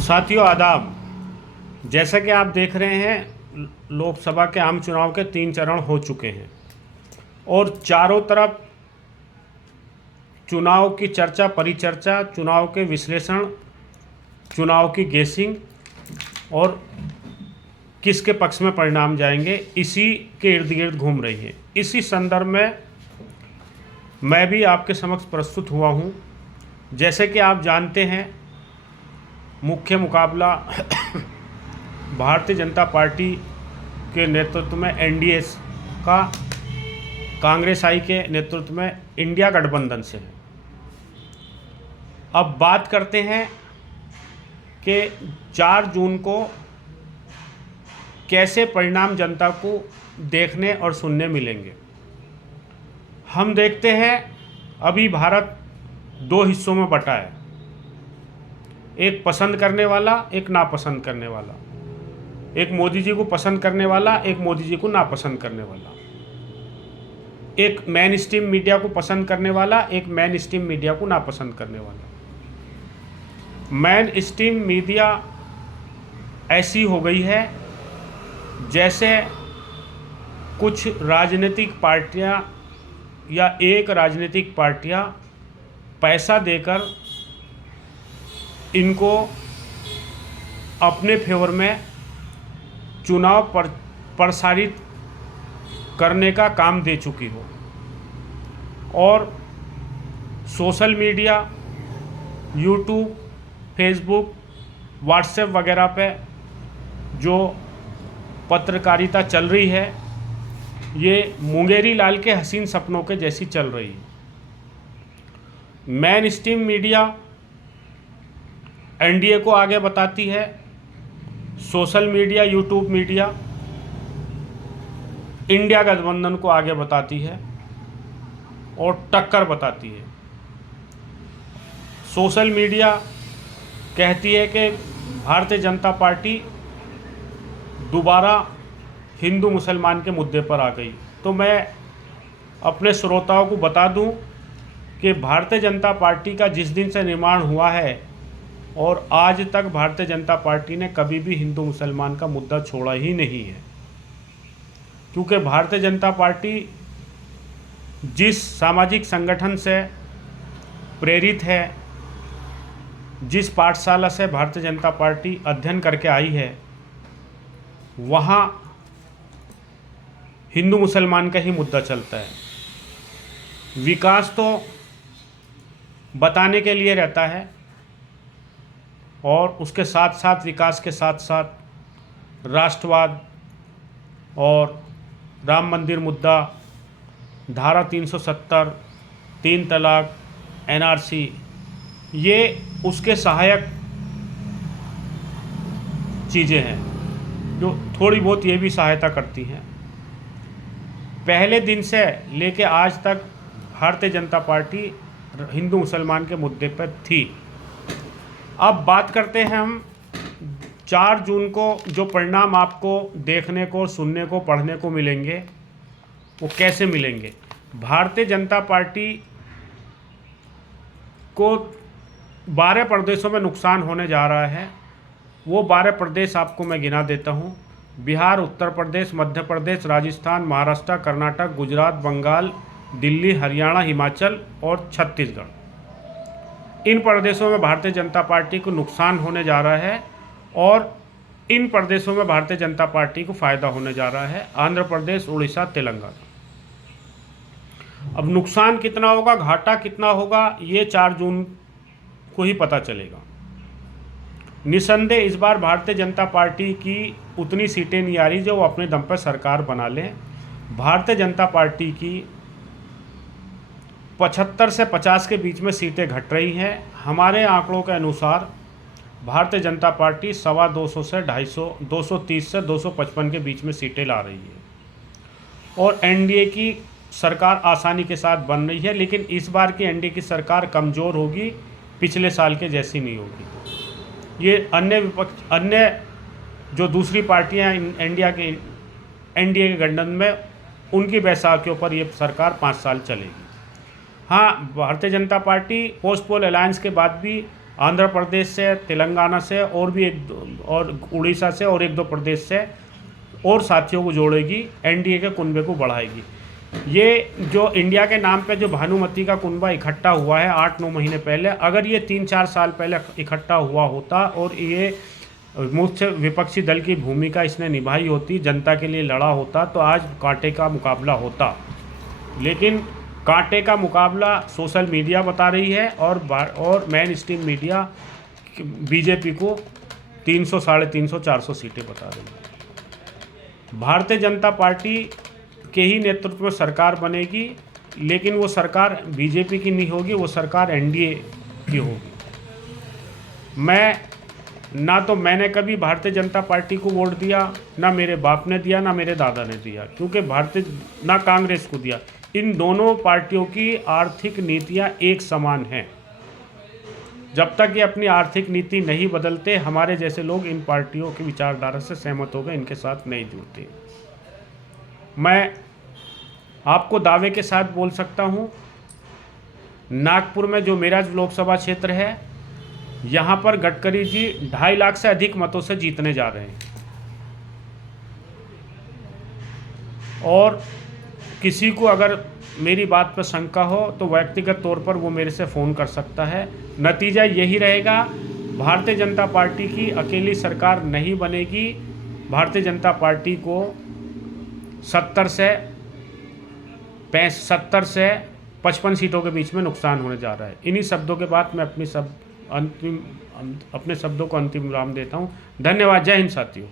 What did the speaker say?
साथियों आदाब। जैसा कि आप देख रहे हैं, लोकसभा के आम चुनाव के 3 चरण हो चुके हैं और चारों तरफ चुनाव की चर्चा, परिचर्चा, चुनाव के विश्लेषण, चुनाव की गेसिंग और किसके पक्ष में परिणाम जाएंगे, इसी के इर्द गिर्द घूम रही है। इसी संदर्भ में मैं भी आपके समक्ष प्रस्तुत हुआ हूँ। जैसे कि आप जानते हैं, मुख्य मुकाबला भारतीय जनता पार्टी के नेतृत्व में एनडीए का कांग्रेस आई के नेतृत्व में इंडिया गठबंधन से है। अब बात करते हैं कि 4 जून को कैसे परिणाम जनता को देखने और सुनने मिलेंगे। हम देखते हैं, अभी भारत 2 हिस्सों में बटा है, एक पसंद करने वाला, एक नापसंद करने वाला, एक मोदी जी को पसंद करने वाला, एक मोदी जी को नापसंद करने वाला, एक मेन स्ट्रीम मीडिया को पसंद करने वाला, एक मेन स्ट्रीम मीडिया को नापसंद करने वाला। मेन स्ट्रीम मीडिया ऐसी हो गई है जैसे कुछ राजनीतिक पार्टियां या एक राजनीतिक पार्टियां पैसा देकर इनको अपने फेवर में चुनाव प्रसारित करने का काम दे चुकी हो, और social media, YouTube, Facebook, WhatsApp वगैरह पे जो पत्रकारिता चल रही है, ये मुंगेरी लाल के हसीन सपनों के जैसी चल रही है। मेन स्ट्रीम मीडिया एनडीए को आगे बताती है, social media, YouTube media India गठबंधन को आगे बताती है और टक्कर बताती है। सोशल मीडिया कहती है कि भारतीय जनता पार्टी दोबारा हिंदू मुसलमान के मुद्दे पर आ गई। तो मैं अपने श्रोताओं को बता दूं कि भारतीय जनता पार्टी का जिस दिन से निर्माण हुआ है और आज तक भारतीय जनता पार्टी ने कभी भी हिंदू मुसलमान का मुद्दा छोड़ा ही नहीं है, क्योंकि भारतीय जनता पार्टी जिस सामाजिक संगठन से प्रेरित है, जिस पाठशाला से भारतीय जनता पार्टी अध्ययन करके आई है, वहाँ हिंदू मुसलमान का ही मुद्दा चलता है। विकास तो बताने के लिए रहता है और उसके साथ साथ विकास के साथ साथ राष्ट्रवाद और राम मंदिर मुद्दा, धारा 370, 3 तलाक, एनआरसी, ये उसके सहायक चीज़ें हैं जो थोड़ी बहुत ये भी सहायता करती हैं। पहले दिन से लेके आज तक भारतीय जनता पार्टी हिंदू मुसलमान के मुद्दे पर थी। अब बात करते हैं हम 4 जून को जो परिणाम आपको देखने को, सुनने को, पढ़ने को मिलेंगे, वो कैसे मिलेंगे। भारतीय जनता पार्टी को 12 प्रदेशों में नुकसान होने जा रहा है। वो 12 प्रदेश आपको मैं गिना देता हूँ: बिहार, उत्तर प्रदेश, मध्य प्रदेश, राजस्थान, महाराष्ट्र, कर्नाटक, गुजरात, बंगाल, दिल्ली, हरियाणा, हिमाचल और छत्तीसगढ़। इन प्रदेशों में भारतीय जनता पार्टी को नुकसान होने जा रहा है और इन प्रदेशों में भारतीय जनता पार्टी को फ़ायदा होने जा रहा है: आंध्र प्रदेश, उड़ीसा, तेलंगाना। अब नुकसान कितना होगा, घाटा कितना होगा, ये 4 जून को ही पता चलेगा। निसंदेह इस बार भारतीय जनता पार्टी की उतनी सीटें नहीं आ रही जो वो अपने दम पर सरकार बना लें। भारतीय जनता पार्टी की 75 से 50 के बीच में सीटें घट रही हैं। हमारे आंकड़ों के अनुसार भारतीय जनता पार्टी 250 से 250, 230 से 255 के बीच में सीटें ला रही है और एनडीए की सरकार आसानी के साथ बन रही है। लेकिन इस बार की एनडीए की सरकार कमज़ोर होगी, पिछले साल के जैसी नहीं होगी। ये अन्य जो दूसरी पार्टियां एनडीए के गठबंधन में, उनकी बैसाखियों पर ये सरकार 5 साल चलेगी। हाँ, Bharatiya Janata party post poll alliance के बाद भी आंध्र प्रदेश से, तेलंगाना से और भी और उड़ीसा से और 1-2 प्रदेश से और साथियों को जोड़ेगी, एनडीए के कुनबे को बढ़ाएगी। ये जो इंडिया के नाम पे जो भानुमति का कुनबा इकट्ठा हुआ है 8-9 महीने पहले, अगर ये 3-4 साल पहले इकट्ठा हुआ होता और ये मुख्य विपक्षी दल की भूमिका इसने निभाई होती, जनता के लिए लड़ा होता, तो आज कांटे का मुकाबला होता। लेकिन कांटे का मुकाबला सोशल मीडिया बता रही है और मेन स्ट्रीम मीडिया बीजेपी को 300, 350, 400 सीटें बता रही है। भारतीय जनता पार्टी के ही नेतृत्व में सरकार बनेगी, लेकिन वो सरकार बीजेपी की नहीं होगी, वो सरकार एनडीए की होगी। मैंने कभी भारतीय जनता पार्टी को वोट दिया, ना मेरे बाप ने दिया, ना मेरे दादा ने दिया, क्योंकि ना कांग्रेस को दिया। इन दोनों पार्टियों की आर्थिक नीतियां एक समान हैं। जब तक ये अपनी आर्थिक नीति नहीं बदलते, हमारे जैसे लोग इन पार्टियों की विचारधारा से सहमत होकर इनके साथ नहीं जुड़ते। मैं आपको दावे के साथ बोल सकता हूं, नागपुर में जो मेरा लोकसभा क्षेत्र है, यहां पर गडकरी जी 2.5 लाख से अधिक मतों से जीतने जा रहे हैं। और किसी को अगर मेरी बात पर शंका हो तो व्यक्तिगत तौर पर वो मेरे से फ़ोन कर सकता है। नतीजा यही रहेगा, भारतीय जनता पार्टी की अकेली सरकार नहीं बनेगी। भारतीय जनता पार्टी को 70 से 55 सीटों के बीच में नुकसान होने जा रहा है। इन्हीं शब्दों के बाद मैं अपने शब्दों को अंतिम विराम देता हूँ। धन्यवाद। जय हिंद साथियों।